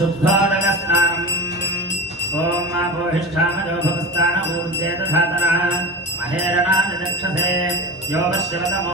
శుద్ధోదక స్నానం ఓం మా భూహిష్టామజోభవస్థాన ఊర్జే తథాతన మహేరణా నిరక్షసే